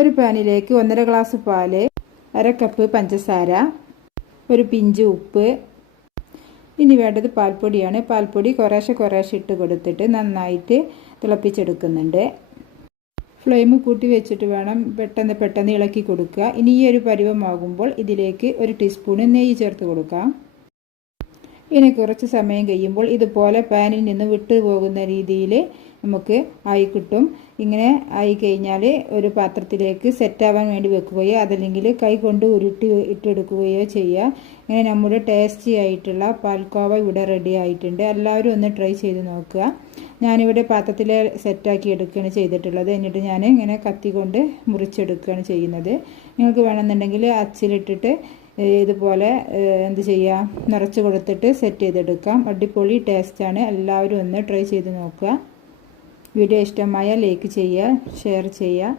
ഒരു പാനിലേക്ക് 1.5 ഗ്ലാസ് പാല്, 1/2 കപ്പ് പഞ്ചസാര, ഒരു പിഞ്ച് ഉപ്പ്. ഇനി വേണ്ടത് പാൽപ്പൊടിയാണ്. പാൽപ്പൊടി കുറേശ്ശെ ഇട്ട് കൊടുത്തിട്ട് നന്നായിട്ട് തിളപ്പിച്ചെടുക്കുന്നുണ്ട്. ഫ്ലെയിം കൂട്ടി വെച്ചിട്ട് വേണം പെട്ടെന്ന് ഇളക്കി കൊടുക്കുക. ഇനി ഈ ഒരു പരുവമാകുമ്പോൾ ഇതിലേക്ക് 1 ടീസ്പൂൺ നെയ്യ് ചേർത്ത് കൊടുക്കാം. ഇനി കുറച്ച് സമയം കഴിയുമ്പോൾ ഇതുപോലെ പാനിൽ നിന്ന് വിട്ടു പോകുന്ന രീതിയിൽ നമുക്ക് ആയി കിട്ടും. ഇങ്ങനെ ആയി കഴിഞ്ഞാൽ ഒരു പാത്രത്തിലേക്ക് സെറ്റാവാൻ വേണ്ടി വെക്കുകയോ അതല്ലെങ്കിൽ കൈ കൊണ്ട് ഇട്ടെടുക്കുകയോ ചെയ്യുക. ഇങ്ങനെ നമ്മുടെ ടേസ്റ്റി ആയിട്ടുള്ള പാൽക്കോവ ഇവിടെ റെഡി ആയിട്ടുണ്ട്. എല്ലാവരും ഒന്ന് ട്രൈ ചെയ്ത് നോക്കുക. ഞാനിവിടെ പാത്രത്തിൽ സെറ്റാക്കി എടുക്കുകയാണ് ചെയ്തിട്ടുള്ളത്. എന്നിട്ട് ഞാൻ ഇങ്ങനെ കത്തി കൊണ്ട് മുറിച്ചെടുക്കുകയാണ് ചെയ്യുന്നത്. നിങ്ങൾക്ക് വേണമെന്നുണ്ടെങ്കിൽ അച്ചിലിട്ടിട്ട് ഇതുപോലെ എന്ത് ചെയ്യുക, നിറച്ച് കൊടുത്തിട്ട് സെറ്റ് ചെയ്തെടുക്കാം. അടിപൊളി ടേസ്റ്റാണ്. എല്ലാവരും ഒന്ന് ട്രൈ ചെയ്ത് നോക്കുക. വീഡിയോ ഇഷ്ടമായ ലൈക്ക് ചെയ്യുക, ഷെയർ ചെയ്യുക.